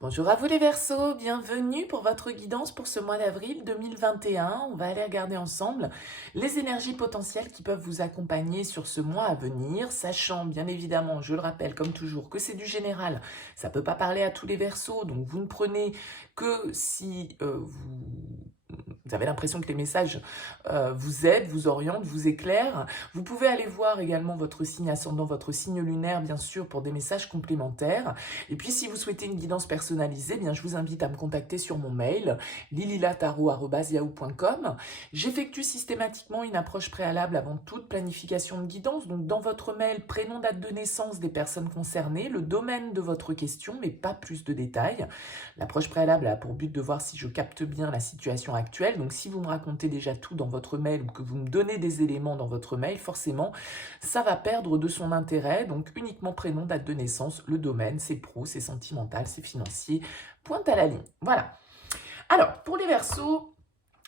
Bonjour à vous les Verseaux, bienvenue pour votre guidance pour ce mois d'avril 2021. On va aller regarder ensemble les énergies potentielles qui peuvent vous accompagner sur ce mois à venir, sachant bien évidemment, je le rappelle comme toujours, que c'est du général. Ça ne peut pas parler à tous les Verseaux, donc vous ne prenez que si vous avez l'impression que les messages vous aident, vous orientent, vous éclairent. Vous pouvez aller voir également votre signe ascendant, votre signe lunaire, bien sûr, pour des messages complémentaires. Et puis, si vous souhaitez une guidance personnalisée, bien, je vous invite à me contacter sur mon mail, lililataro@yahoo.com. J'effectue systématiquement une approche préalable avant toute planification de guidance. Donc, dans votre mail, prénom, date de naissance des personnes concernées, le domaine de votre question, mais pas plus de détails. L'approche préalable a pour but de voir si je capte bien la situation actuelle. Donc, si vous me racontez déjà tout dans votre mail ou que vous me donnez des éléments dans votre mail, forcément, ça va perdre de son intérêt. Donc, uniquement prénom, date de naissance, le domaine, c'est pro, c'est sentimental, c'est financier, pointe à la ligne. Voilà. Alors, pour les Verseaux,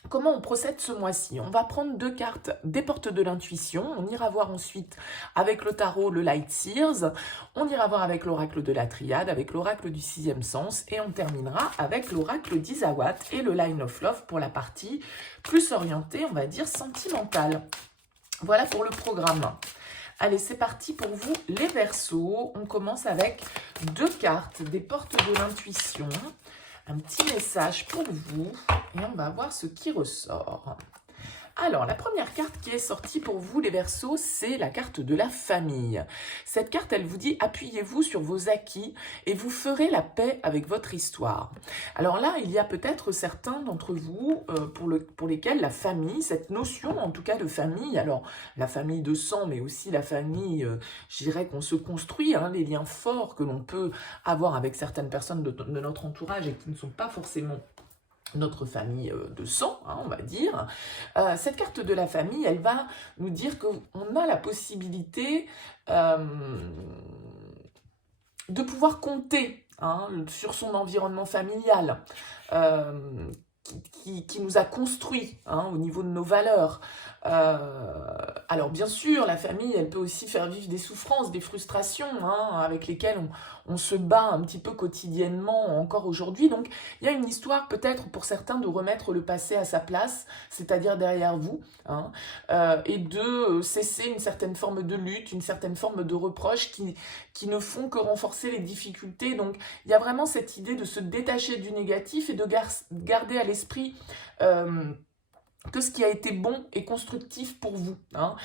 comment on procède ce mois-ci? On va prendre deux cartes des portes de l'intuition. On ira voir ensuite avec le tarot le Light Seers. On ira voir avec l'oracle de la triade, avec l'oracle du sixième sens. Et on terminera avec l'oracle d'Isawat et le Line of Love pour la partie plus orientée, on va dire, sentimentale. Voilà pour le programme. Allez, c'est parti pour vous les Verseaux. On commence avec deux cartes des portes de l'intuition. Un petit message pour vous et on va voir ce qui ressort. Alors, la première carte qui est sortie pour vous, les Verseaux, c'est la carte de la famille. Cette carte, elle vous dit, appuyez-vous sur vos acquis et vous ferez la paix avec votre histoire. Alors là, il y a peut-être certains d'entre vous pour lesquels la famille, cette notion en tout cas de famille, alors la famille de sang, mais aussi la famille, je dirais qu'on se construit, hein, les liens forts que l'on peut avoir avec certaines personnes de notre entourage et qui ne sont pas forcément notre famille de sang, hein, on va dire. Cette carte de la famille, elle va nous dire qu'on a la possibilité de pouvoir compter, hein, sur son environnement familial, euh, qui nous a construit, hein, au niveau de nos valeurs. Alors bien sûr, la famille, elle peut aussi faire vivre des souffrances, des frustrations, hein, avec lesquelles on se bat un petit peu quotidiennement encore aujourd'hui. Donc il y a une histoire peut-être pour certains de remettre le passé à sa place, c'est-à-dire derrière vous, hein, et de cesser une certaine forme de lutte, une certaine forme de reproche qui ne font que renforcer les difficultés. Donc il y a vraiment cette idée de se détacher du négatif et de garder à l'esprit que ce qui a été bon et constructif pour vous, hein.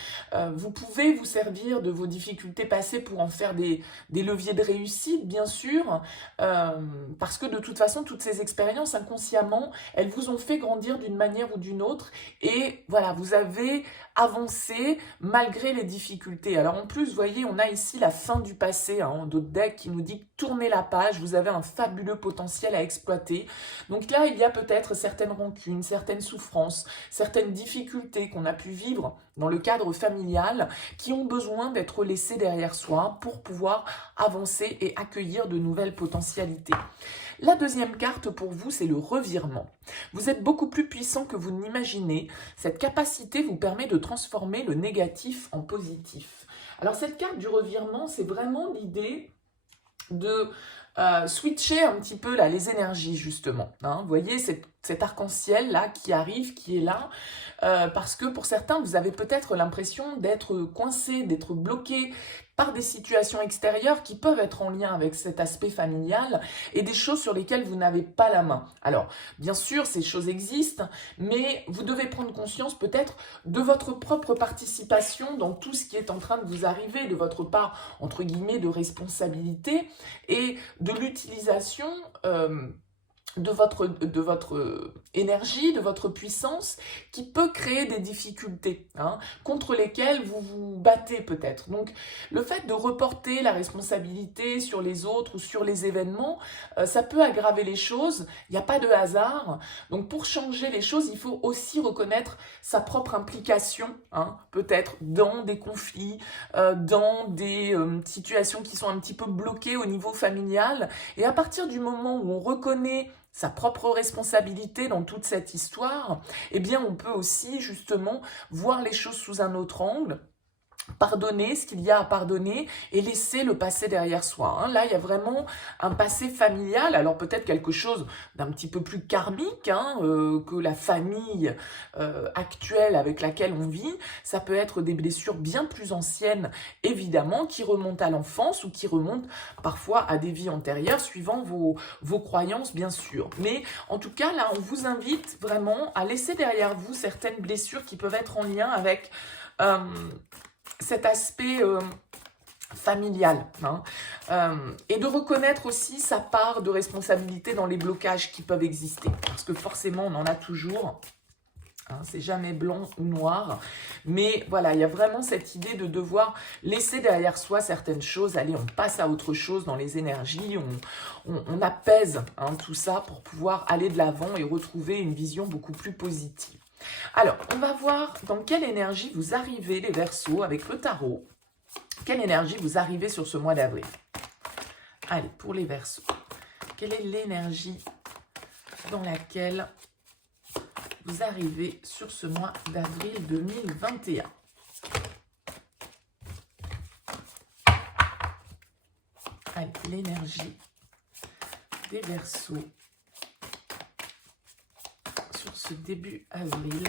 Vous pouvez vous servir de vos difficultés passées pour en faire des leviers de réussite, bien sûr, parce que de toute façon, toutes ces expériences, inconsciemment, elles vous ont fait grandir d'une manière ou d'une autre, et voilà, vous avez avancé malgré les difficultés. Alors en plus, vous voyez, on a ici la fin du passé, hein, d'autres decks qui nous dit tournez la page, vous avez un fabuleux potentiel à exploiter. Donc là, il y a peut-être certaines rancunes, certaines souffrances, certaines difficultés qu'on a pu vivre dans le cadre familial qui ont besoin d'être laissées derrière soi pour pouvoir avancer et accueillir de nouvelles potentialités. La deuxième carte pour vous, c'est le revirement. Vous êtes beaucoup plus puissant que vous n'imaginez. Cette capacité vous permet de transformer le négatif en positif. Alors cette carte du revirement, c'est vraiment l'idée de switcher un petit peu là, les énergies justement, hein. Vous voyez cet arc-en-ciel là qui arrive, qui est là, parce que pour certains vous avez peut-être l'impression d'être coincé, d'être bloqué par des situations extérieures qui peuvent être en lien avec cet aspect familial et des choses sur lesquelles vous n'avez pas la main. Alors, bien sûr, ces choses existent, mais vous devez prendre conscience peut-être de votre propre participation dans tout ce qui est en train de vous arriver, de votre part, entre guillemets, de responsabilité et de l'utilisation de votre énergie, de votre puissance, qui peut créer des difficultés, hein, contre lesquelles vous vous battez peut-être. Donc le fait de reporter la responsabilité sur les autres ou sur les événements, ça peut aggraver les choses, il n'y a pas de hasard. Donc pour changer les choses, il faut aussi reconnaître sa propre implication, hein, peut-être dans des conflits, dans des situations qui sont un petit peu bloquées au niveau familial. Et à partir du moment où on reconnaît sa propre responsabilité dans toute cette histoire, eh bien on peut aussi justement voir les choses sous un autre angle, pardonner ce qu'il y a à pardonner et laisser le passé derrière soi. Hein. Là, il y a vraiment un passé familial, alors peut-être quelque chose d'un petit peu plus karmique hein, que la famille actuelle avec laquelle on vit. Ça peut être des blessures bien plus anciennes, évidemment, qui remontent à l'enfance ou qui remontent parfois à des vies antérieures, suivant vos croyances, bien sûr. Mais en tout cas, là, on vous invite vraiment à laisser derrière vous certaines blessures qui peuvent être en lien avec cet aspect familial, hein, et de reconnaître aussi sa part de responsabilité dans les blocages qui peuvent exister, parce que forcément on en a toujours, hein, c'est jamais blanc ou noir, mais voilà, il y a vraiment cette idée de devoir laisser derrière soi certaines choses, allez, on passe à autre chose dans les énergies, on apaise hein, tout ça pour pouvoir aller de l'avant et retrouver une vision beaucoup plus positive. Alors, on va voir dans quelle énergie vous arrivez, les Verseaux, avec le tarot. Quelle énergie vous arrivez sur ce mois d'avril? Allez, pour les Verseaux, quelle est l'énergie dans laquelle vous arrivez sur ce mois d'avril 2021? Allez, l'énergie des Verseaux sur ce début avril.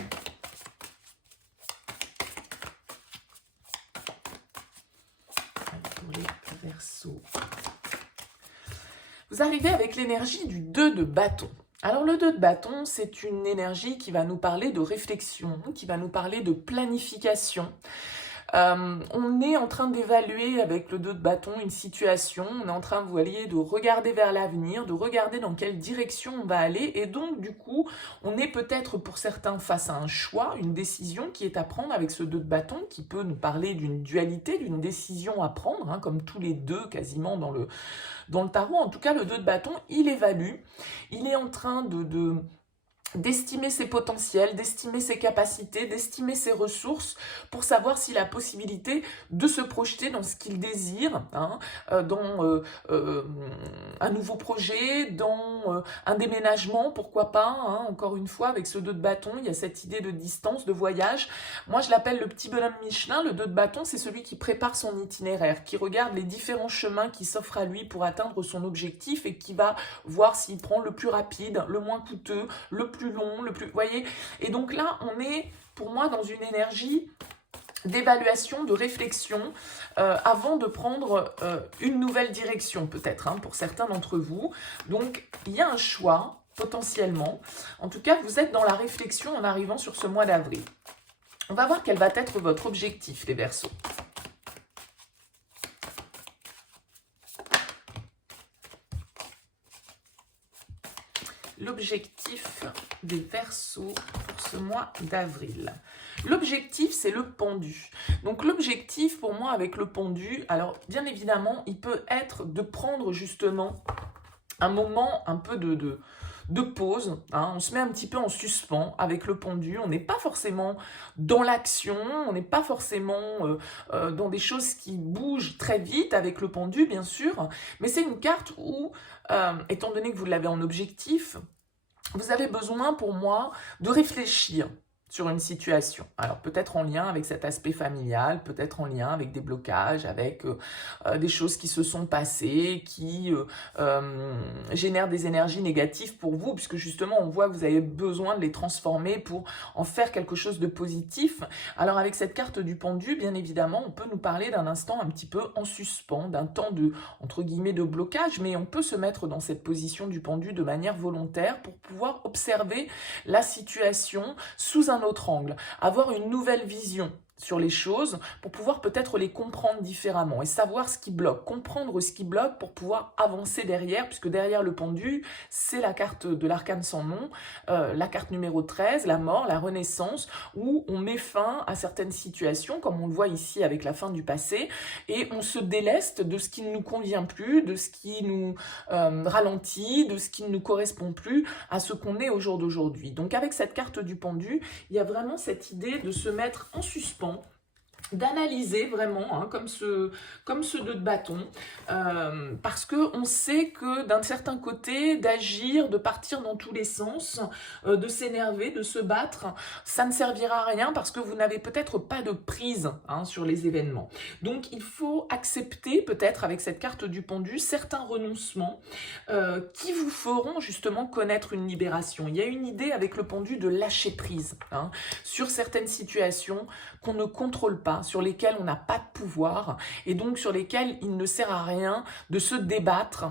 Pour les Verseaux. Vous arrivez avec l'énergie du 2 de bâton. Alors le 2 de bâton, c'est une énergie qui va nous parler de réflexion, qui va nous parler de planification. On est en train d'évaluer avec le 2 de bâton une situation, on est en train, vous voyez, de regarder vers l'avenir, de regarder dans quelle direction on va aller, et donc du coup, on est peut-être pour certains face à un choix, une décision qui est à prendre avec ce 2 de bâton, qui peut nous parler d'une dualité, d'une décision à prendre, hein, comme tous les deux quasiment dans le tarot. En tout cas, le 2 de bâton, il évalue, il est en train d'estimer ses potentiels, d'estimer ses capacités, d'estimer ses ressources pour savoir s'il a possibilité de se projeter dans ce qu'il désire, hein, dans un nouveau projet, dans un déménagement, pourquoi pas, hein, encore une fois, avec ce 2 de bâton, il y a cette idée de distance, de voyage. Moi, je l'appelle le petit bonhomme Michelin. Le 2 de bâton, c'est celui qui prépare son itinéraire, qui regarde les différents chemins qui s'offrent à lui pour atteindre son objectif et qui va voir s'il prend le plus rapide, le moins coûteux, le plus long, le plus... Vous voyez? Et donc là, on est, pour moi, dans une énergie d'évaluation, de réflexion, avant de prendre une nouvelle direction, peut-être, hein, pour certains d'entre vous. Donc, il y a un choix, potentiellement. En tout cas, vous êtes dans la réflexion en arrivant sur ce mois d'avril. On va voir quel va être votre objectif, les Verseaux. L'objectif des Verseaux pour ce mois d'avril. L'objectif, c'est le pendu. Donc l'objectif pour moi avec le pendu, alors bien évidemment, il peut être de prendre justement un moment un peu de pause, hein. On se met un petit peu en suspens avec le pendu, on n'est pas forcément dans l'action, on n'est pas forcément dans des choses qui bougent très vite avec le pendu bien sûr, mais c'est une carte où, étant donné que vous l'avez en objectif, vous avez besoin pour moi de réfléchir sur une situation. Alors peut-être en lien avec cet aspect familial, peut-être en lien avec des blocages, avec des choses qui se sont passées, qui génèrent des énergies négatives pour vous, puisque justement on voit que vous avez besoin de les transformer pour en faire quelque chose de positif. Alors avec cette carte du pendu, bien évidemment, on peut nous parler d'un instant un petit peu en suspens, d'un temps de, entre guillemets, de blocage, mais on peut se mettre dans cette position du pendu de manière volontaire pour pouvoir observer la situation sous un autre angle, avoir une nouvelle vision sur les choses pour pouvoir peut-être les comprendre différemment et savoir ce qui bloque, comprendre ce qui bloque pour pouvoir avancer derrière, puisque derrière le pendu, c'est la carte de l'arcane sans nom, la carte numéro 13, la mort, la renaissance, où on met fin à certaines situations, comme on le voit ici avec la fin du passé, et on se déleste de ce qui ne nous convient plus, de ce qui nous ralentit, de ce qui ne nous correspond plus à ce qu'on est au jour d'aujourd'hui. Donc avec cette carte du pendu, il y a vraiment cette idée de se mettre en suspens, d'analyser vraiment, hein, comme ce 2 de bâton, parce qu'on sait que d'un certain côté, d'agir, de partir dans tous les sens, de s'énerver, de se battre, ça ne servira à rien parce que vous n'avez peut-être pas de prise, hein, sur les événements. Donc il faut accepter peut-être avec cette carte du pendu certains renoncements qui vous feront justement connaître une libération. Il y a une idée avec le pendu de lâcher prise, hein, sur certaines situations qu'on ne contrôle pas, sur lesquelles on n'a pas de pouvoir et donc sur lesquelles il ne sert à rien de se débattre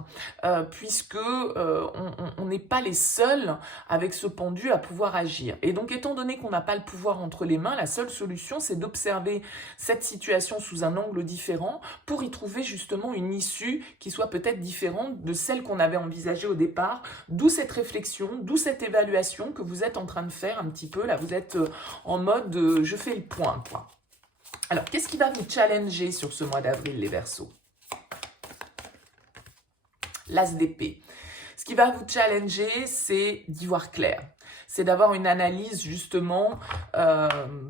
puisque on n'est pas les seuls avec ce pendu à pouvoir agir. Et donc étant donné qu'on n'a pas le pouvoir entre les mains, la seule solution c'est d'observer cette situation sous un angle différent pour y trouver justement une issue qui soit peut-être différente de celle qu'on avait envisagée au départ, d'où cette réflexion, d'où cette évaluation que vous êtes en train de faire un petit peu, là vous êtes en mode je fais le point quoi. Alors, qu'est-ce qui va vous challenger sur ce mois d'avril, les Verseaux? L'As d'épée. Ce qui va vous challenger, c'est d'y voir clair. C'est d'avoir une analyse justement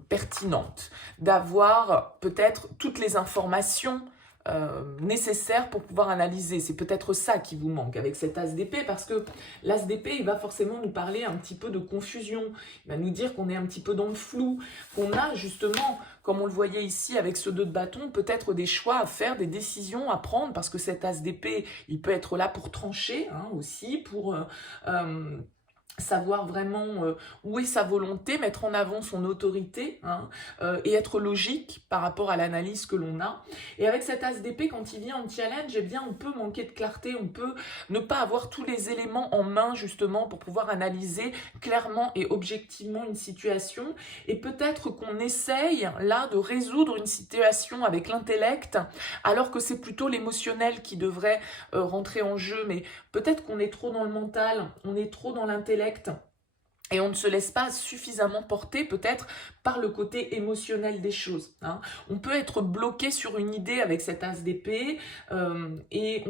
pertinente. D'avoir peut-être toutes les informations nécessaires pour pouvoir analyser. C'est peut-être ça qui vous manque avec cet As d'épée, parce que l'As d'épée, il va forcément nous parler un petit peu de confusion. Il va nous dire qu'on est un petit peu dans le flou, qu'on a justement, comme on le voyait ici avec ce 2 de bâton, peut-être des choix à faire, des décisions à prendre, parce que cet As d'épée, il peut être là pour trancher, hein, aussi, pour savoir vraiment où est sa volonté, mettre en avant son autorité, hein, et être logique par rapport à l'analyse que l'on a. Et avec cet As d'épée, quand il vient en challenge, eh bien, on peut manquer de clarté, on peut ne pas avoir tous les éléments en main justement pour pouvoir analyser clairement et objectivement une situation. Et peut-être qu'on essaye là de résoudre une situation avec l'intellect, alors que c'est plutôt l'émotionnel qui devrait rentrer en jeu. Mais peut-être qu'on est trop dans le mental, on est trop dans l'intellect, et on ne se laisse pas suffisamment porter peut-être par le côté émotionnel des choses, hein. On peut être bloqué sur une idée avec cet As d'épée et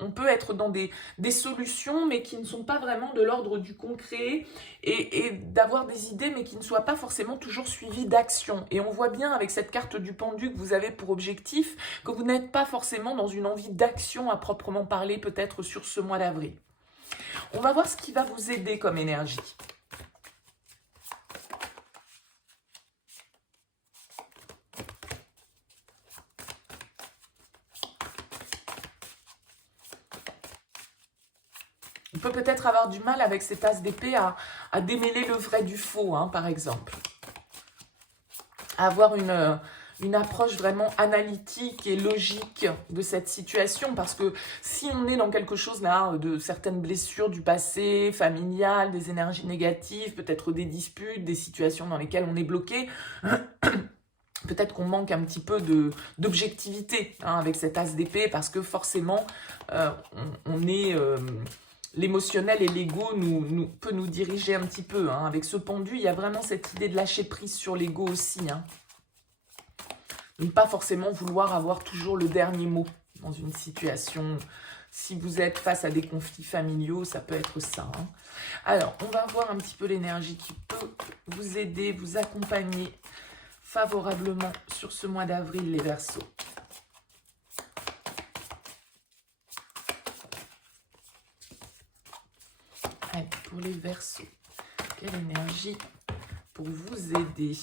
on peut être dans des solutions mais qui ne sont pas vraiment de l'ordre du concret et d'avoir des idées mais qui ne soient pas forcément toujours suivies d'action. Et on voit bien avec cette carte du pendu que vous avez pour objectif que vous n'êtes pas forcément dans une envie d'action à proprement parler peut-être sur ce mois d'avril. On va voir ce qui va vous aider comme énergie. On peut peut-être avoir du mal avec cet As d'épée à démêler le vrai du faux, hein, par exemple. À avoir une approche vraiment analytique et logique de cette situation, parce que si on est dans quelque chose là, de certaines blessures du passé, familiales, des énergies négatives, peut-être des disputes, des situations dans lesquelles on est bloqué, peut-être qu'on manque un petit peu d'objectivité, hein, avec cet As d'épée, parce que forcément, on est... l'émotionnel et l'ego peut nous diriger un petit peu, hein. Avec ce pendu, il y a vraiment cette idée de lâcher prise sur l'ego aussi, hein. Ne pas forcément vouloir avoir toujours le dernier mot dans une situation. Si vous êtes face à des conflits familiaux, ça peut être ça, hein. Alors, on va voir un petit peu l'énergie qui peut vous aider, vous accompagner favorablement sur ce mois d'avril, les Verseaux. Allez, pour les Verseaux, quelle énergie pour vous aider?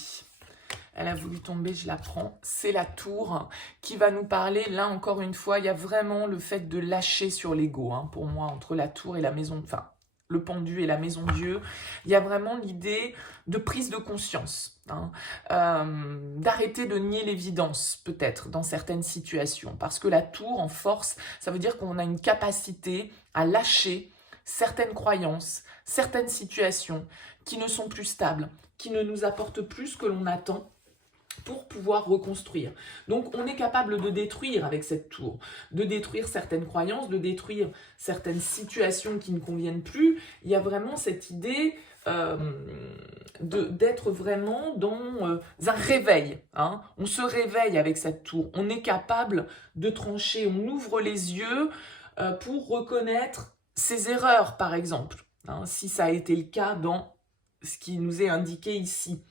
Elle a voulu tomber, je la prends. C'est la tour qui va nous parler. Là, encore une fois, il y a vraiment le fait de lâcher sur l'ego, hein, pour moi, entre la tour et la maison, enfin, le pendu et la maison Dieu. Il y a vraiment l'idée de prise de conscience, hein, d'arrêter de nier l'évidence, peut-être, dans certaines situations. Parce que la tour, en force, ça veut dire qu'on a une capacité à lâcher certaines croyances, certaines situations qui ne sont plus stables, qui ne nous apportent plus ce que l'on attend, pour pouvoir reconstruire. Donc on est capable de détruire avec cette tour, de détruire certaines croyances, de détruire certaines situations qui ne conviennent plus. Il y a vraiment cette idée d'être vraiment dans un réveil, hein. On se réveille avec cette tour, on est capable de trancher, on ouvre les yeux pour reconnaître ses erreurs par exemple, hein, si ça a été le cas dans ce qui nous est indiqué ici.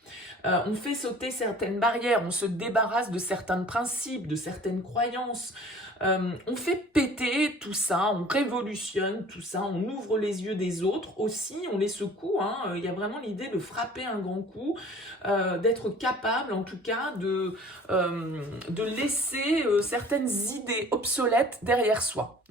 On fait sauter certaines barrières, on se débarrasse de certains principes, de certaines croyances. On fait péter tout ça, on révolutionne tout ça, on ouvre les yeux des autres aussi, on les secoue. Il y a vraiment l'idée de frapper un grand coup, d'être capable en tout cas de laisser certaines idées obsolètes derrière soi.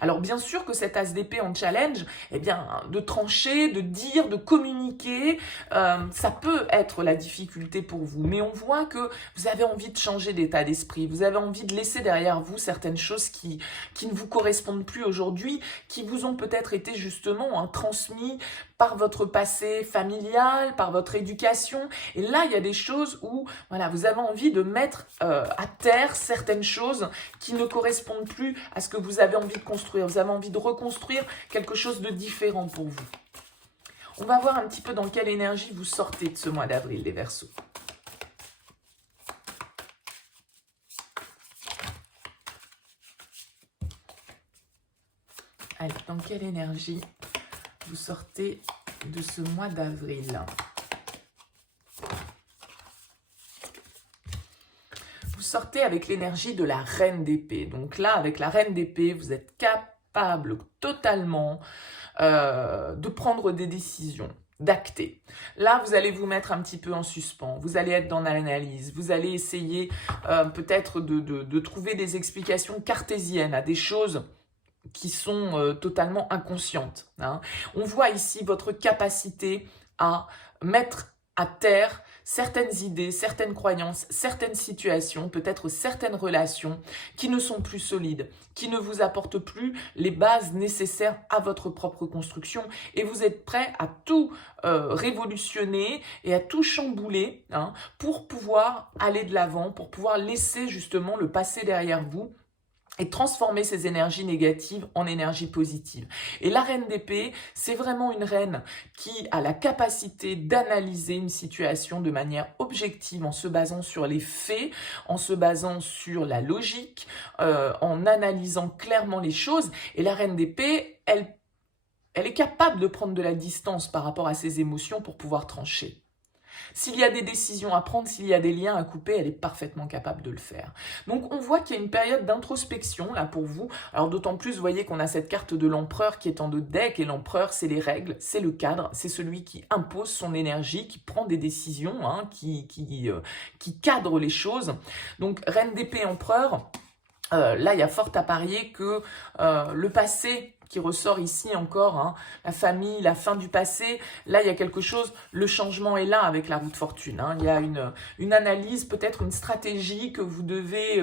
Alors bien sûr que cet as d'épée en challenge, eh bien, de trancher, de dire, de communiquer, ça peut être la difficulté pour vous, mais on voit que vous avez envie de changer d'état d'esprit, vous avez envie de laisser derrière vous certaines choses qui ne vous correspondent plus aujourd'hui, qui vous ont peut-être été justement transmis par votre passé familial, par votre éducation. Et là, il y a des choses où voilà, vous avez envie de mettre à terre certaines choses qui ne correspondent plus à ce que vous avez envie de construire. Vous avez envie de reconstruire quelque chose de différent pour vous. On va voir un petit peu dans quelle énergie vous sortez de ce mois d'avril, les Verseaux. Allez, dans quelle énergie vous sortez de ce mois d'avril? Vous sortez avec l'énergie de la reine d'épée. Donc là, avec la reine d'épée, vous êtes capable totalement de prendre des décisions, d'acter. Là, vous allez vous mettre un petit peu en suspens, vous allez être dans l'analyse, vous allez essayer peut-être de trouver des explications cartésiennes à des choses qui sont totalement inconscientes. On voit ici votre capacité à mettre à terre certaines idées, certaines croyances, certaines situations, peut-être certaines relations qui ne sont plus solides, qui ne vous apportent plus les bases nécessaires à votre propre construction, et vous êtes prêt à tout révolutionner et à tout chambouler pour pouvoir aller de l'avant, pour pouvoir laisser justement le passé derrière vous et transformer ces énergies négatives en énergies positives. Et la reine d'épée, c'est vraiment une reine qui a la capacité d'analyser une situation de manière objective, en se basant sur les faits, en se basant sur la logique, en analysant clairement les choses. Et la reine d'épée, elle est capable de prendre de la distance par rapport à ses émotions pour pouvoir trancher. S'il y a des décisions à prendre, s'il y a des liens à couper, elle est parfaitement capable de le faire. Donc on voit qu'il y a une période d'introspection là pour vous. Alors d'autant plus, vous voyez qu'on a cette carte de l'empereur qui est en 2 decks, et l'empereur c'est les règles, c'est le cadre, c'est celui qui impose son énergie, qui prend des décisions, qui cadre les choses. Donc reine d'épée, empereur, là il y a fort à parier que le passé qui ressort ici encore, la famille, la fin du passé. Là, il y a quelque chose, le changement est là avec la roue de fortune. Il y a une analyse, peut-être une stratégie que vous devez,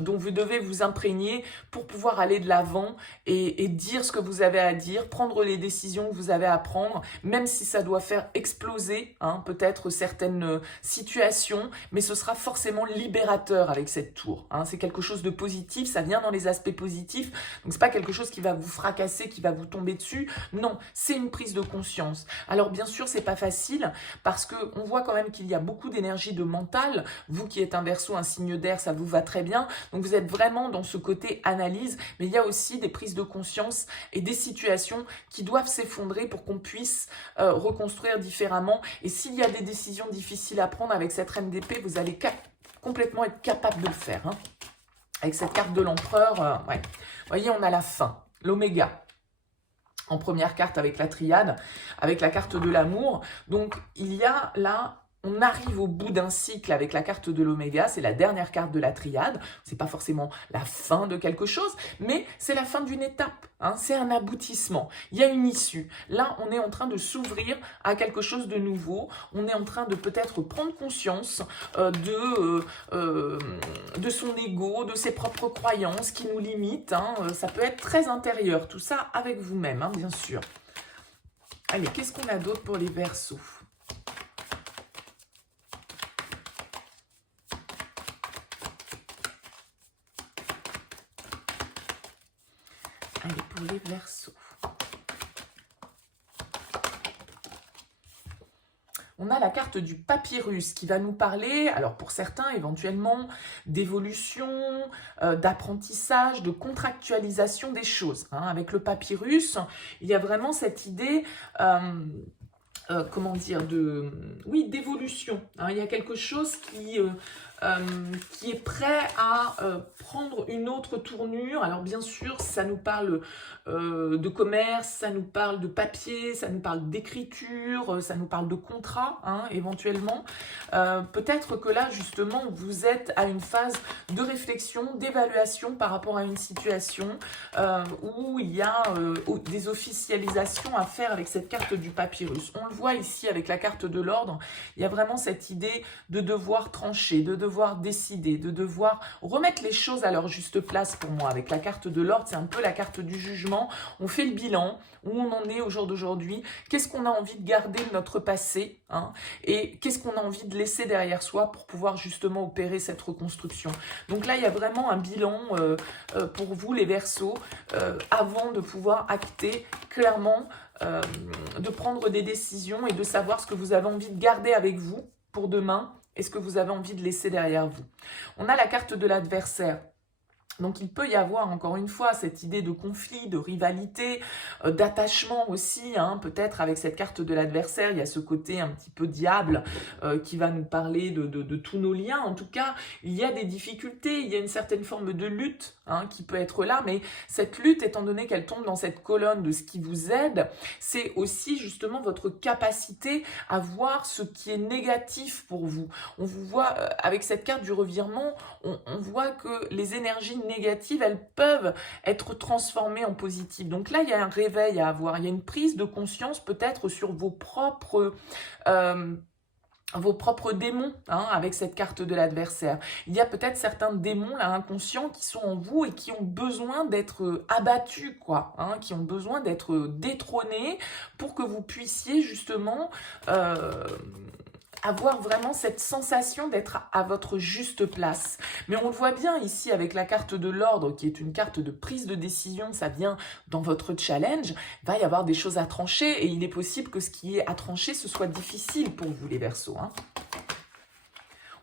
dont vous devez vous imprégner pour pouvoir aller de l'avant et dire ce que vous avez à dire, prendre les décisions que vous avez à prendre, même si ça doit faire exploser peut-être certaines situations, mais ce sera forcément libérateur avec cette tour. C'est quelque chose de positif, ça vient dans les aspects positifs, donc c'est pas quelque chose qui va vous fracasser, qui va vous tomber dessus. Non, c'est une prise de conscience. Alors bien sûr, c'est pas facile parce que on voit quand même qu'il y a beaucoup d'énergie de mental. Vous qui êtes un Verseau, un signe d'air, ça vous va très bien. Donc vous êtes vraiment dans ce côté analyse, mais il y a aussi des prises de conscience et des situations qui doivent s'effondrer pour qu'on puisse reconstruire différemment. Et s'il y a des décisions difficiles à prendre avec cette reine d'épée, vous allez complètement être capable de le faire. Avec cette carte de l'empereur, ouais. Vous voyez, on a la fin, l'oméga. En première carte avec la triade, avec la carte de l'amour. Donc il y a là... On arrive au bout d'un cycle avec la carte de l'oméga, c'est la dernière carte de la triade. C'est pas forcément la fin de quelque chose, mais c'est la fin d'une étape. C'est un aboutissement. Il y a une issue. Là, on est en train de s'ouvrir à quelque chose de nouveau. On est en train de peut-être prendre conscience de son ego, de ses propres croyances qui nous limitent. Ça peut être très intérieur. Tout ça avec vous-même, bien sûr. Allez, qu'est-ce qu'on a d'autre pour les Verseaux ? Allez, pour les Verseaux. On a la carte du papyrus qui va nous parler, alors pour certains éventuellement, d'évolution, d'apprentissage, de contractualisation des choses. Hein. Avec le papyrus, il y a vraiment cette idée... comment dire, oui, d'évolution. Hein. Il y a quelque chose qui est prêt à prendre une autre tournure. Alors bien sûr, ça nous parle de commerce, ça nous parle de papier, ça nous parle d'écriture, ça nous parle de contrat, hein, éventuellement. Peut-être que là, justement, vous êtes à une phase de réflexion, d'évaluation par rapport à une situation où il y a des officialisations à faire avec cette carte du papyrus. On le voit ici avec la carte de l'ordre, il y a vraiment cette idée de devoir trancher, de devoir décider, de devoir remettre les choses à leur juste place pour moi. Avec la carte de l'ordre, c'est un peu la carte du jugement. On fait le bilan, où on en est au jour d'aujourd'hui, qu'est-ce qu'on a envie de garder de notre passé, hein, et qu'est-ce qu'on a envie de laisser derrière soi pour pouvoir justement opérer cette reconstruction. Donc là, il y a vraiment un bilan pour vous les Verseaux, avant de pouvoir acter clairement, de prendre des décisions et de savoir ce que vous avez envie de garder avec vous pour demain et ce que vous avez envie de laisser derrière vous. On a la carte de l'adversaire. Donc, il peut y avoir, encore une fois, cette idée de conflit, de rivalité, d'attachement aussi, hein, peut-être avec cette carte de l'adversaire, il y a ce côté un petit peu diable qui va nous parler de tous nos liens. En tout cas, il y a des difficultés, il y a une certaine forme de lutte hein, qui peut être là, mais cette lutte, étant donné qu'elle tombe dans cette colonne de ce qui vous aide, c'est aussi justement votre capacité à voir ce qui est négatif pour vous. On vous voit, avec cette carte du revirement, on voit que les énergies négatives, elles peuvent être transformées en positives. Donc là, il y a un réveil à avoir, il y a une prise de conscience peut-être sur vos propres démons, hein, avec cette carte de l'adversaire. Il y a peut-être certains démons là, inconscients qui sont en vous et qui ont besoin d'être abattus, quoi, hein, qui ont besoin d'être détrônés pour que vous puissiez justement avoir vraiment cette sensation d'être à votre juste place. Mais on le voit bien ici avec la carte de l'ordre, qui est une carte de prise de décision, ça vient dans votre challenge, il va y avoir des choses à trancher, et il est possible que ce qui est à trancher, ce soit difficile pour vous les Verseaux. Hein.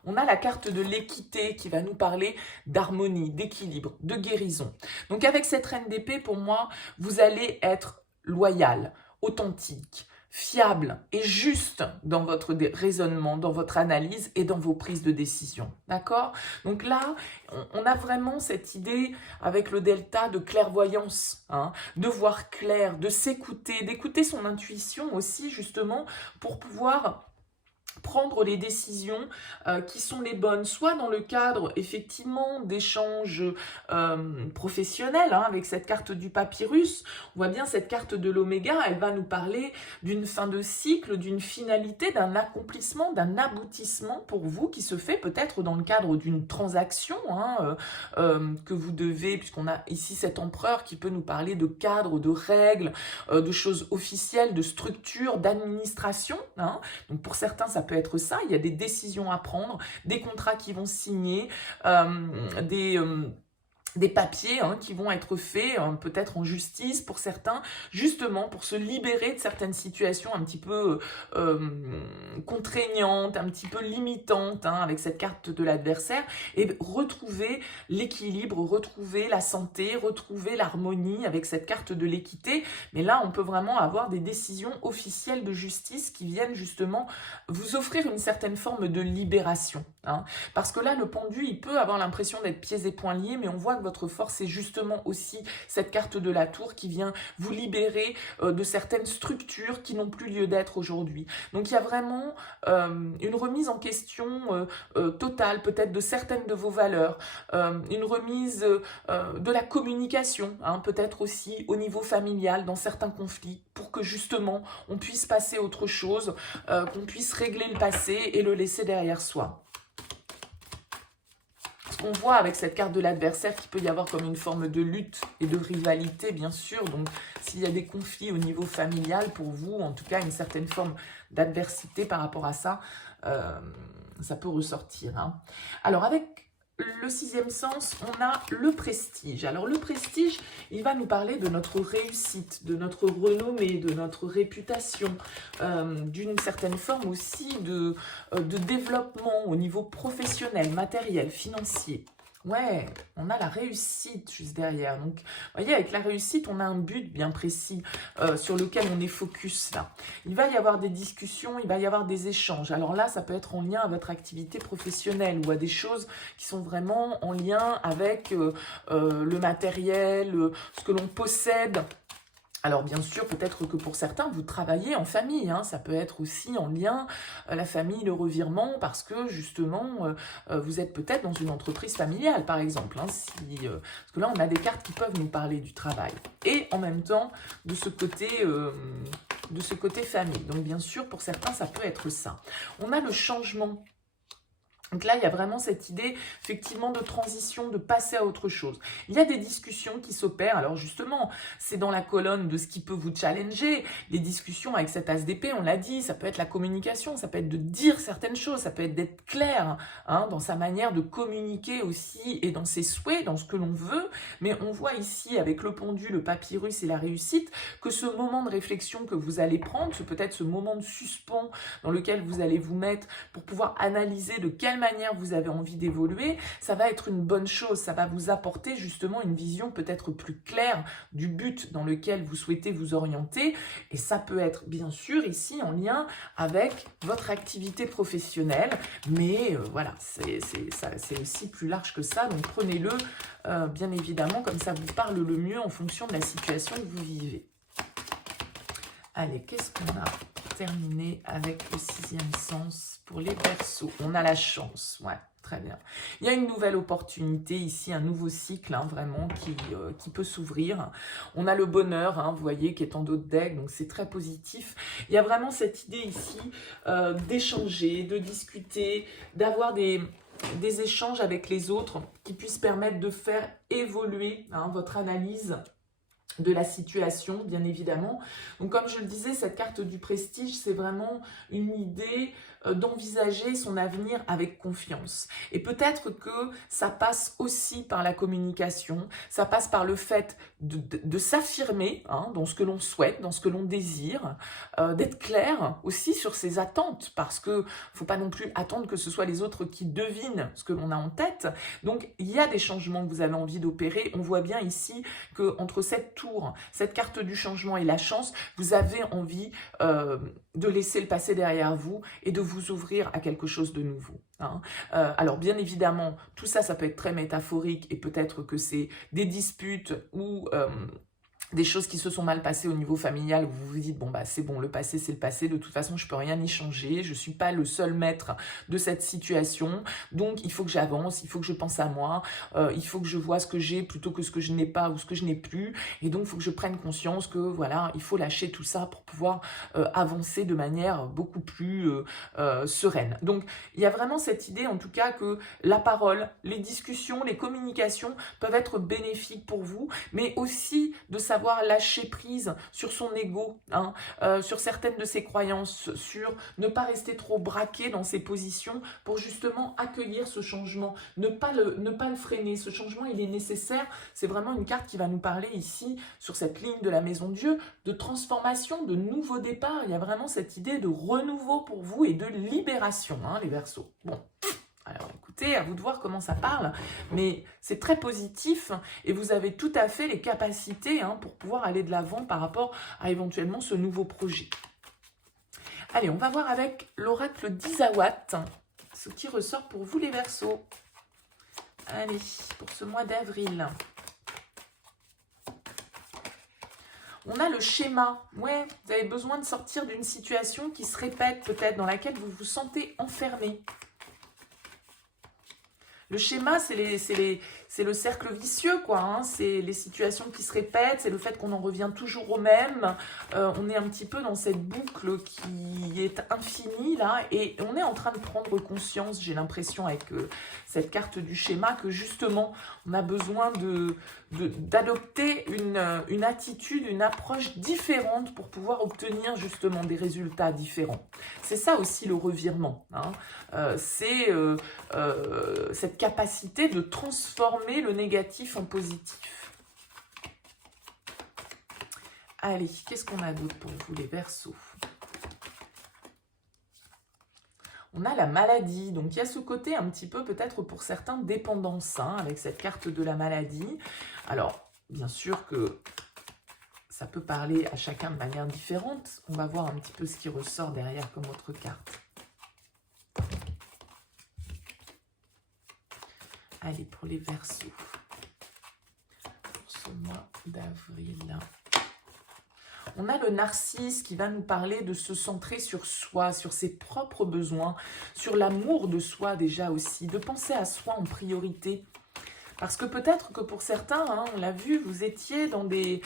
On a la carte de l'équité qui va nous parler d'harmonie, d'équilibre, de guérison. Donc avec cette reine d'épée, pour moi, vous allez être loyal, authentique, fiable et juste dans votre raisonnement, dans votre analyse et dans vos prises de décision. D'accord? Donc là, on a vraiment cette idée avec le delta de clairvoyance, hein, de voir clair, de s'écouter, d'écouter son intuition aussi justement pour pouvoir prendre les décisions qui sont les bonnes, soit dans le cadre effectivement d'échanges professionnels, hein, avec cette carte du papyrus. On voit bien cette carte de l'oméga, elle va nous parler d'une fin de cycle, d'une finalité, d'un accomplissement, d'un aboutissement pour vous qui se fait peut-être dans le cadre d'une transaction hein, que vous devez, puisqu'on a ici cet empereur qui peut nous parler de cadre, de règles, de choses officielles, de structures, d'administration. Hein. Donc pour certains, ça peut être ça, il y a des décisions à prendre, des contrats qui vont signer, des papiers hein, qui vont être faits, peut-être en justice pour certains, justement pour se libérer de certaines situations un petit peu contraignantes, un petit peu limitantes, hein, avec cette carte de l'adversaire, et retrouver l'équilibre, retrouver la santé, retrouver l'harmonie avec cette carte de l'équité. Mais là, on peut vraiment avoir des décisions officielles de justice qui viennent justement vous offrir une certaine forme de libération. Hein, parce que là, le pendu, il peut avoir l'impression d'être pieds et poings liés, mais on voit que votre force est justement aussi cette carte de la tour qui vient vous libérer de certaines structures qui n'ont plus lieu d'être aujourd'hui. Donc il y a vraiment une remise en question totale, peut-être de certaines de vos valeurs, une remise de la communication, hein, peut-être aussi au niveau familial, dans certains conflits, pour que justement on puisse passer à autre chose, qu'on puisse régler le passé et le laisser derrière soi. On voit avec cette carte de l'adversaire qu'il peut y avoir comme une forme de lutte et de rivalité, bien sûr. Donc, s'il y a des conflits au niveau familial pour vous, en tout cas, une certaine forme d'adversité par rapport à ça, ça peut ressortir. Hein. Alors, avec le sixième sens, on a le prestige. Alors le prestige, il va nous parler de notre réussite, de notre renommée, de notre réputation, d'une certaine forme aussi de développement au niveau professionnel, matériel, financier. Ouais, on a la réussite juste derrière. Donc, vous voyez, avec la réussite, on a un but bien précis sur lequel on est focus là. Il va y avoir des discussions, il va y avoir des échanges. Alors là, ça peut être en lien à votre activité professionnelle ou à des choses qui sont vraiment en lien avec le matériel, ce que l'on possède. Alors bien sûr, peut-être que pour certains, vous travaillez en famille, hein, ça peut être aussi en lien, la famille, le revirement, parce que justement, vous êtes peut-être dans une entreprise familiale, par exemple. Hein, parce que là, on a des cartes qui peuvent nous parler du travail. Et en même temps, de ce côté famille. Donc bien sûr, pour certains, ça peut être ça. On a le changement. Donc là, il y a vraiment cette idée, effectivement, de transition, de passer à autre chose. Il y a des discussions qui s'opèrent. Alors justement, c'est dans la colonne de ce qui peut vous challenger. Les discussions avec cet as d'épée, on l'a dit, ça peut être la communication, ça peut être de dire certaines choses, ça peut être d'être clair hein, dans sa manière de communiquer aussi et dans ses souhaits, dans ce que l'on veut. Mais on voit ici, avec le pendu, le papyrus et la réussite, que ce moment de réflexion que vous allez prendre, peut-être ce moment de suspens dans lequel vous allez vous mettre pour pouvoir analyser de quelle manière vous avez envie d'évoluer, ça va être une bonne chose, ça va vous apporter justement une vision peut-être plus claire du but dans lequel vous souhaitez vous orienter, et ça peut être bien sûr ici en lien avec votre activité professionnelle, mais voilà, c'est aussi plus large que ça, donc prenez-le bien évidemment comme ça vous parle le mieux en fonction de la situation que vous vivez. Allez, qu'est-ce qu'on a terminé avec le sixième sens pour les Verseaux? On a la chance, ouais, très bien. Il y a une nouvelle opportunité ici, un nouveau cycle, hein, vraiment, qui peut s'ouvrir. On a le bonheur, hein, vous voyez, qui est en dos de deck, donc c'est très positif. Il y a vraiment cette idée ici d'échanger, de discuter, d'avoir des échanges avec les autres qui puissent permettre de faire évoluer hein, votre analyse de la situation, bien évidemment. Donc, comme je le disais, cette carte du prestige, c'est vraiment une idée d'envisager son avenir avec confiance. Et peut-être que ça passe aussi par la communication, ça passe par le fait de s'affirmer hein, dans ce que l'on souhaite, dans ce que l'on désire, d'être clair aussi sur ses attentes, parce que faut pas non plus attendre que ce soit les autres qui devinent ce que l'on a en tête. Donc, il y a des changements que vous avez envie d'opérer. On voit bien ici que entre cette tour, cette carte du changement et la chance, vous avez envie de laisser le passé derrière vous et de vous ouvrir à quelque chose de nouveau. Hein. Alors bien évidemment, tout ça, ça peut être très métaphorique et peut-être que c'est des disputes ou des choses qui se sont mal passées au niveau familial, où vous vous dites, bon, bah c'est bon, le passé, c'est le passé, de toute façon, je peux rien y changer, je suis pas le seul maître de cette situation, donc il faut que j'avance, il faut que je pense à moi, il faut que je vois ce que j'ai plutôt que ce que je n'ai pas ou ce que je n'ai plus, et donc il faut que je prenne conscience que, voilà, il faut lâcher tout ça pour pouvoir avancer de manière beaucoup plus sereine. Donc, il y a vraiment cette idée, en tout cas, que la parole, les discussions, les communications peuvent être bénéfiques pour vous, mais aussi de savoir lâcher prise sur son ego, hein, sur certaines de ses croyances, sur ne pas rester trop braqué dans ses positions pour justement accueillir ce changement, ne pas le freiner. Ce changement, il est nécessaire. C'est vraiment une carte qui va nous parler ici, sur cette ligne de la Maison Dieu, de transformation, de nouveau départ. Il y a vraiment cette idée de renouveau pour vous et de libération, hein, les Verseaux. Bon. Alors écoutez, à vous de voir comment ça parle, mais c'est très positif et vous avez tout à fait les capacités hein, pour pouvoir aller de l'avant par rapport à éventuellement ce nouveau projet. Allez, on va voir avec l'oracle d'Isawat, ce qui ressort pour vous les Verseaux. Allez, pour ce mois d'avril. On a le schéma. Ouais, vous avez besoin de sortir d'une situation qui se répète peut-être, dans laquelle vous vous sentez enfermé. Le schéma, c'est c'est le cercle vicieux, quoi. Hein. C'est les situations qui se répètent, c'est le fait qu'on en revient toujours au même. On est un petit peu dans cette boucle qui est infinie, là, et on est en train de prendre conscience, j'ai l'impression, avec cette carte du schéma, que justement, on a besoin d'adopter une attitude, une approche différente pour pouvoir obtenir justement des résultats différents. C'est ça aussi le revirement. Hein. C'est cette capacité de transformer le négatif en positif. Allez, qu'est-ce qu'on a d'autre pour vous les Verseaux? On a la maladie, donc il y a ce côté un petit peu peut-être pour certains dépendance, hein, avec cette carte de la maladie. Alors, bien sûr que ça peut parler à chacun de manière différente. On va voir un petit peu ce qui ressort derrière comme autre carte. Allez, pour les Verseaux, pour ce mois d'avril. On a le narcisse qui va nous parler de se centrer sur soi, sur ses propres besoins, sur l'amour de soi déjà aussi, de penser à soi en priorité. Parce que peut-être que pour certains, hein, on l'a vu, vous étiez dans des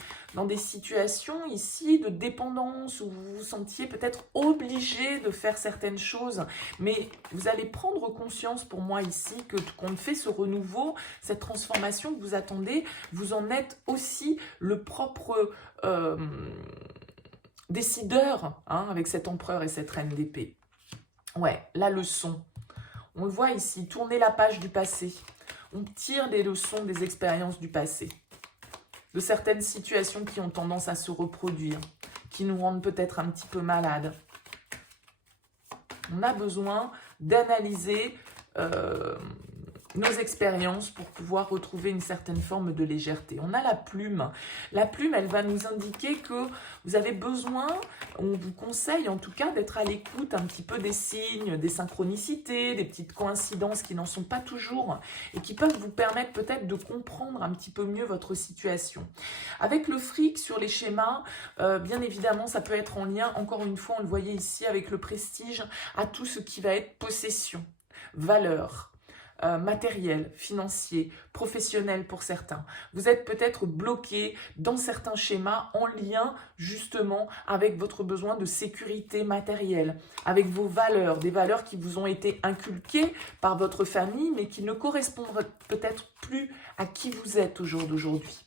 situations ici de dépendance où vous vous sentiez peut-être obligé de faire certaines choses. Mais vous allez prendre conscience pour moi ici que qu'on fait ce renouveau, cette transformation que vous attendez, vous en êtes aussi le propre décideur, hein, avec cet empereur et cette reine d'épée. Ouais, la leçon. On le voit ici, tourner la page du passé. On tire des leçons des expériences du passé, de certaines situations qui ont tendance à se reproduire, qui nous rendent peut-être un petit peu malades. On a besoin d'analyser nos expériences pour pouvoir retrouver une certaine forme de légèreté. On a la plume. La plume, elle va nous indiquer que vous avez besoin, on vous conseille en tout cas d'être à l'écoute un petit peu des signes, des synchronicités, des petites coïncidences qui n'en sont pas toujours et qui peuvent vous permettre peut-être de comprendre un petit peu mieux votre situation. Avec le fric sur les schémas, bien évidemment, ça peut être en lien, encore une fois, on le voyait ici avec le prestige, à tout ce qui va être possession, valeur, matériel, financier, professionnel pour certains. Vous êtes peut-être bloqué dans certains schémas en lien justement avec votre besoin de sécurité matérielle, avec vos valeurs, des valeurs qui vous ont été inculquées par votre famille mais qui ne correspondent peut-être plus à qui vous êtes au jour d'aujourd'hui.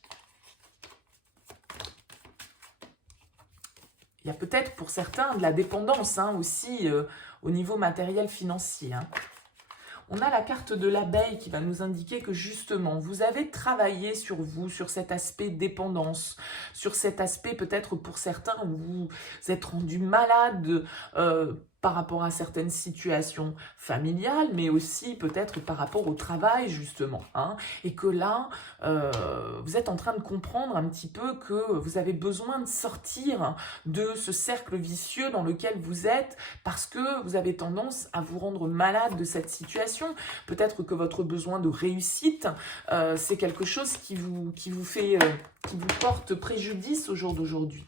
Il y a peut-être pour certains de la dépendance hein, aussi au niveau matériel financier. Hein. On a la carte de l'abeille qui va nous indiquer que justement, vous avez travaillé sur vous, sur cet aspect dépendance, sur cet aspect peut-être pour certains où vous êtes rendu malade par rapport à certaines situations familiales, mais aussi peut-être par rapport au travail justement. Hein, et que là, vous êtes en train de comprendre un petit peu que vous avez besoin de sortir de ce cercle vicieux dans lequel vous êtes parce que vous avez tendance à vous rendre malade de cette situation. Peut-être que votre besoin de réussite, c'est quelque chose qui vous porte préjudice au jour d'aujourd'hui.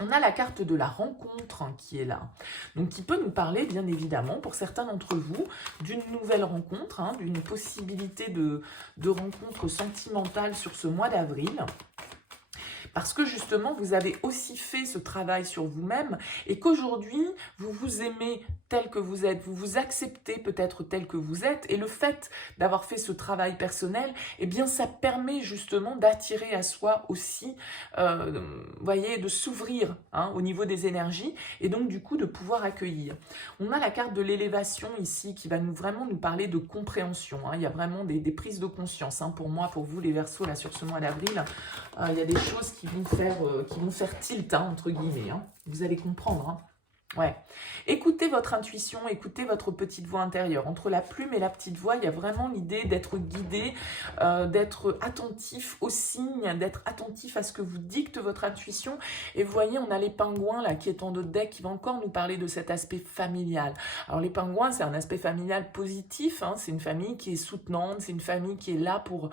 On a la carte de la rencontre hein, qui est là, donc qui peut nous parler bien évidemment pour certains d'entre vous d'une nouvelle rencontre, hein, d'une possibilité de rencontre sentimentale sur ce mois d'avril. Parce que justement, vous avez aussi fait ce travail sur vous-même et qu'aujourd'hui, vous vous aimez tel que vous êtes, vous vous acceptez peut-être tel que vous êtes et le fait d'avoir fait ce travail personnel, eh bien ça permet justement d'attirer à soi aussi, voyez, de s'ouvrir hein, au niveau des énergies et donc du coup de pouvoir accueillir. On a la carte de l'élévation ici qui va vraiment nous parler de compréhension. Hein. Il y a vraiment des prises de conscience hein, pour moi, pour vous les Verseaux là sur ce mois d'avril. Il y a des choses qui vont faire tilt, hein, entre guillemets. Hein. Vous allez comprendre. Hein. Ouais. Écoutez votre intuition, écoutez votre petite voix intérieure. Entre la plume et la petite voix, il y a vraiment l'idée d'être guidé, d'être attentif aux signes, d'être attentif à ce que vous dicte votre intuition. Et vous voyez, on a les pingouins là qui est en d'autres decks qui va encore nous parler de cet aspect familial. Alors les pingouins, c'est un aspect familial positif. Hein, c'est une famille qui est soutenante, c'est une famille qui est là pour...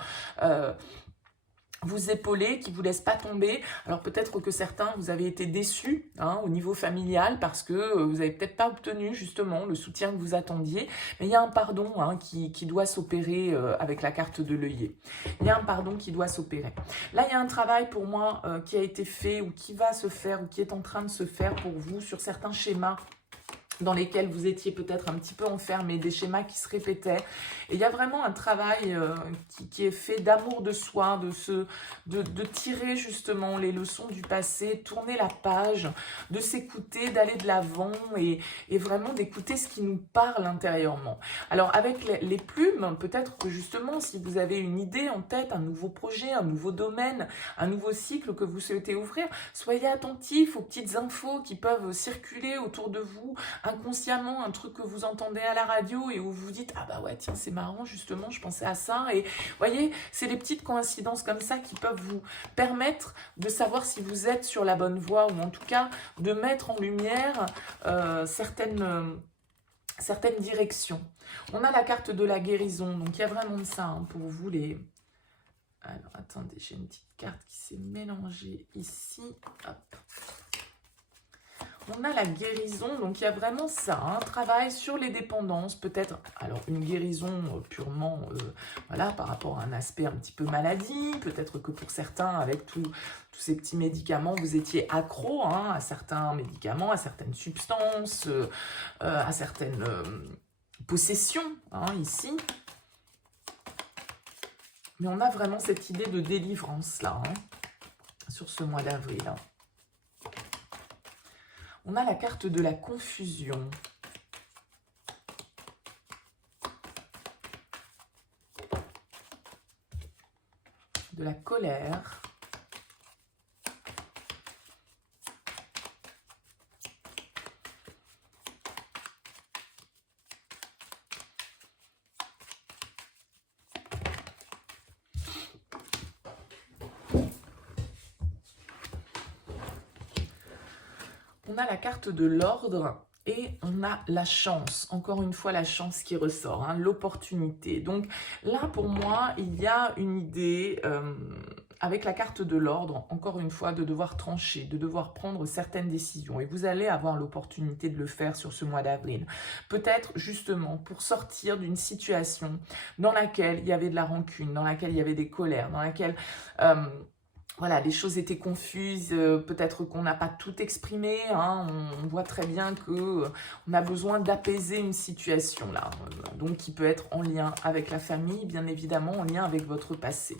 vous épauler, qui vous laisse pas tomber. Alors peut-être que certains, vous avez été déçus hein, au niveau familial parce que vous avez peut-être pas obtenu justement le soutien que vous attendiez. Mais il y a un pardon hein, qui doit s'opérer avec la carte de l'œillet. Il y a un pardon qui doit s'opérer. Là, il y a un travail pour moi qui a été fait ou qui va se faire ou qui est en train de se faire pour vous sur certains schémas dans lesquels vous étiez peut-être un petit peu enfermé, des schémas qui se répétaient. Et il y a vraiment un travail qui est fait d'amour de soi, de tirer justement les leçons du passé, tourner la page, de s'écouter, d'aller de l'avant et vraiment d'écouter ce qui nous parle intérieurement. Alors avec les plumes, peut-être que justement si vous avez une idée en tête, un nouveau projet, un nouveau domaine, un nouveau cycle que vous souhaitez ouvrir, soyez attentifs aux petites infos qui peuvent circuler autour de vous, inconsciemment, un truc que vous entendez à la radio et où vous vous dites « Ah bah ouais, tiens, c'est marrant, justement, je pensais à ça. » Et vous voyez, c'est des petites coïncidences comme ça qui peuvent vous permettre de savoir si vous êtes sur la bonne voie ou en tout cas de mettre en lumière certaines directions. On a la carte de la guérison, donc il y a vraiment de ça hein, pour vous les... Alors, attendez, j'ai une petite carte qui s'est mélangée ici. Hop. On a la guérison, donc il y a vraiment ça, un travail sur les dépendances, peut-être, alors une guérison purement, voilà, par rapport à un aspect un petit peu maladie, peut-être que pour certains, avec tous ces petits médicaments, vous étiez accro hein, à certains médicaments, à certaines substances, à certaines possessions, hein, ici. Mais on a vraiment cette idée de délivrance, là, hein, sur ce mois d'avril, hein. On a la carte de la confusion. De la colère. On a la carte de l'ordre et on a la chance, encore une fois la chance qui ressort, hein, l'opportunité. Donc là pour moi il y a une idée avec la carte de l'ordre, encore une fois de devoir trancher, de devoir prendre certaines décisions et vous allez avoir l'opportunité de le faire sur ce mois d'avril. Peut-être justement pour sortir d'une situation dans laquelle il y avait de la rancune, dans laquelle il y avait des colères, dans laquelle... voilà, les choses étaient confuses, peut-être qu'on n'a pas tout exprimé, hein, on voit très bien qu'on a besoin d'apaiser une situation là, donc qui peut être en lien avec la famille, bien évidemment, en lien avec votre passé.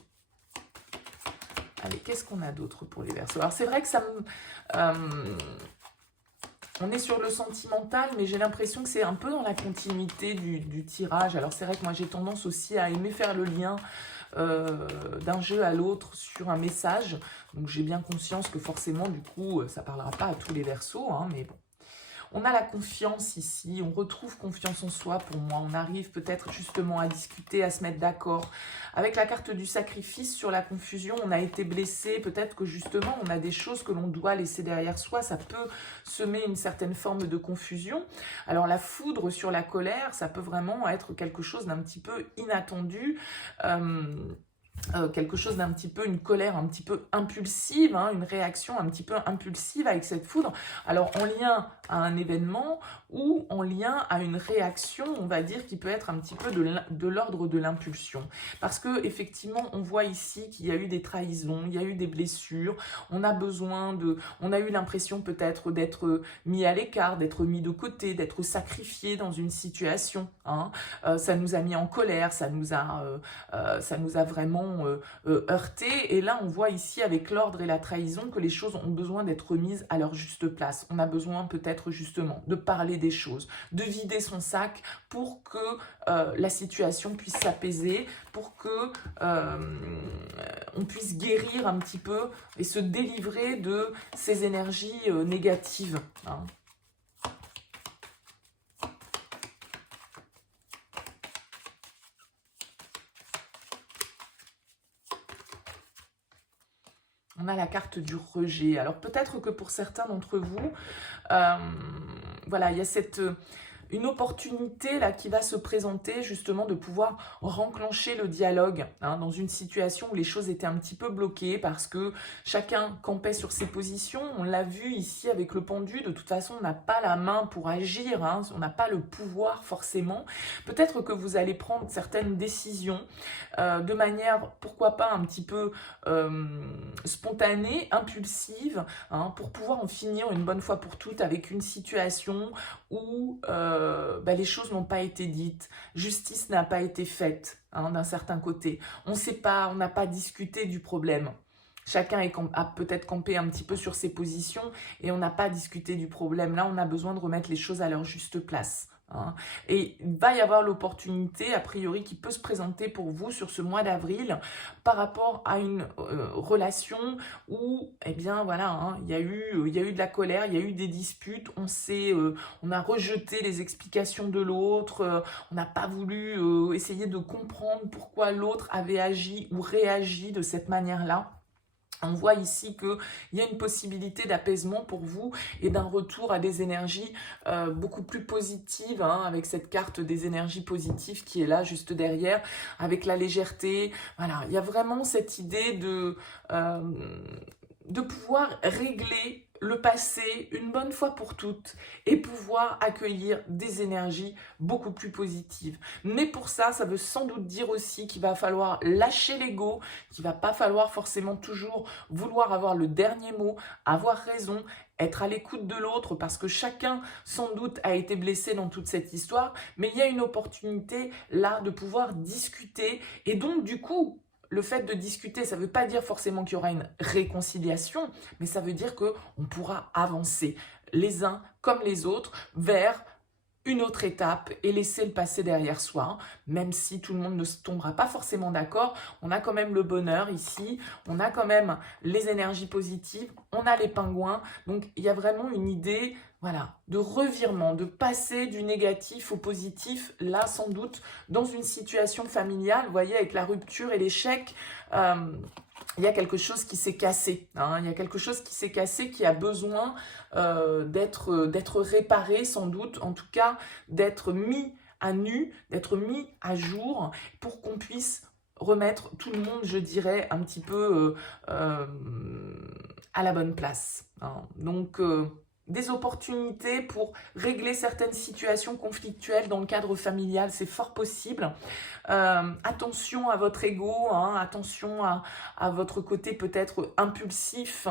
Allez, qu'est-ce qu'on a d'autre pour les Verseaux? Alors c'est vrai que ça me... on est sur le sentimental, mais j'ai l'impression que c'est un peu dans la continuité du tirage. Alors c'est vrai que moi j'ai tendance aussi à aimer faire le lien d'un jeu à l'autre sur un message. Donc j'ai bien conscience que forcément du coup ça parlera pas à tous les Verseaux, hein, mais bon. On a la confiance ici, on retrouve confiance en soi pour moi. On arrive peut-être justement à discuter, à se mettre d'accord. Avec la carte du sacrifice sur la confusion, on a été blessé. Peut-être que justement on a des choses que l'on doit laisser derrière soi. Ça peut semer une certaine forme de confusion. Alors la foudre sur la colère, ça peut vraiment être quelque chose d'un petit peu inattendu. Quelque chose d'un petit peu, une colère un petit peu impulsive, hein, une réaction un petit peu impulsive avec cette foudre. Alors en lien à un événement ou en lien à une réaction, on va dire, qui peut être un petit peu de l'ordre de l'impulsion. Parce que effectivement, on voit ici qu'il y a eu des trahisons, il y a eu des blessures, on a besoin de... On a eu l'impression peut-être d'être mis à l'écart, d'être mis de côté, d'être sacrifié dans une situation. Hein. Ça nous a mis en colère, ça nous a vraiment heurté. Et là, on voit ici avec l'ordre et la trahison que les choses ont besoin d'être mises à leur juste place. On a besoin peut-être justement de parler des choses, de vider son sac pour que la situation puisse s'apaiser, pour que on puisse guérir un petit peu et se délivrer de ces énergies négatives. Hein. On a la carte du rejet. Alors peut-être que pour certains d'entre vous, voilà, il y a cette... une opportunité là qui va se présenter justement de pouvoir renclencher le dialogue dans une situation où les choses étaient un petit peu bloquées parce que chacun campait sur ses positions. On l'a vu ici avec le pendu, de toute façon on n'a pas la main pour agir, on n'a pas le pouvoir forcément. Peut-être que vous allez prendre certaines décisions de manière, pourquoi pas, un petit peu spontanée, impulsive, pour pouvoir en finir une bonne fois pour toutes avec une situation où les choses n'ont pas été dites, justice n'a pas été faite d'un certain côté. On n'a pas discuté du problème. Chacun a peut-être campé un petit peu sur ses positions et on n'a pas discuté du problème. Là, on a besoin de remettre les choses à leur juste place. Et il va y avoir l'opportunité, a priori, qui peut se présenter pour vous sur ce mois d'avril par rapport à une relation où, eh bien, voilà, il y a eu de la colère, il y a eu des disputes, on a rejeté les explications de l'autre, on n'a pas voulu essayer de comprendre pourquoi l'autre avait agi ou réagi de cette manière-là. On voit ici qu'il y a une possibilité d'apaisement pour vous et d'un retour à des énergies beaucoup plus positives, avec cette carte des énergies positives qui est là juste derrière, avec la légèreté. Voilà, il y a vraiment cette idée de pouvoir régler le passé une bonne fois pour toutes et pouvoir accueillir des énergies beaucoup plus positives. Mais pour ça, ça veut sans doute dire aussi qu'il va falloir lâcher l'ego, qu'il va pas falloir forcément toujours vouloir avoir le dernier mot, avoir raison, être à l'écoute de l'autre parce que chacun sans doute a été blessé dans toute cette histoire, mais il y a une opportunité là de pouvoir discuter et donc du coup, le fait de discuter, ça ne veut pas dire forcément qu'il y aura une réconciliation, mais ça veut dire qu'on pourra avancer les uns comme les autres vers une autre étape et laisser le passé derrière soi, même si tout le monde ne se tombera pas forcément d'accord. On a quand même le bonheur ici, on a quand même les énergies positives, on a les pingouins, donc il y a vraiment une idée, voilà, de revirement, de passer du négatif au positif, là sans doute dans une situation familiale, vous voyez, avec la rupture et l'échec, il y a quelque chose qui s'est cassé, il y a quelque chose qui s'est cassé, qui a besoin d'être réparé sans doute, en tout cas d'être mis à nu, d'être mis à jour pour qu'on puisse remettre tout le monde, je dirais, un petit peu à la bonne place. Donc, des opportunités pour régler certaines situations conflictuelles dans le cadre familial, c'est fort possible. Attention à votre ego, attention à votre côté peut-être impulsif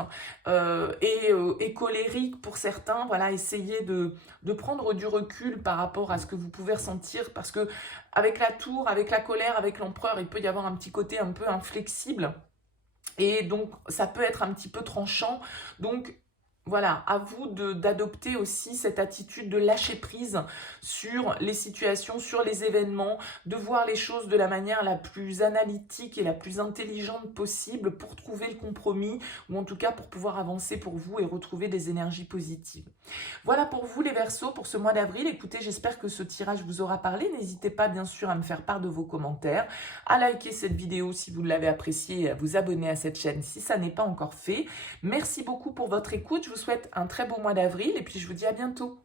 et colérique pour certains. Voilà, essayez de prendre du recul par rapport à ce que vous pouvez ressentir parce que avec la tour, avec la colère, avec l'empereur, il peut y avoir un petit côté un peu inflexible et donc ça peut être un petit peu tranchant. Donc voilà, à vous d'adopter aussi cette attitude de lâcher prise sur les situations, sur les événements, de voir les choses de la manière la plus analytique et la plus intelligente possible pour trouver le compromis ou en tout cas pour pouvoir avancer pour vous et retrouver des énergies positives. Voilà pour vous les Verseaux pour ce mois d'avril. Écoutez, j'espère que ce tirage vous aura parlé. N'hésitez pas bien sûr à me faire part de vos commentaires, à liker cette vidéo si vous l'avez appréciée et à vous abonner à cette chaîne si ça n'est pas encore fait. Merci beaucoup pour votre écoute. Je vous souhaite un très beau mois d'avril et puis je vous dis à bientôt.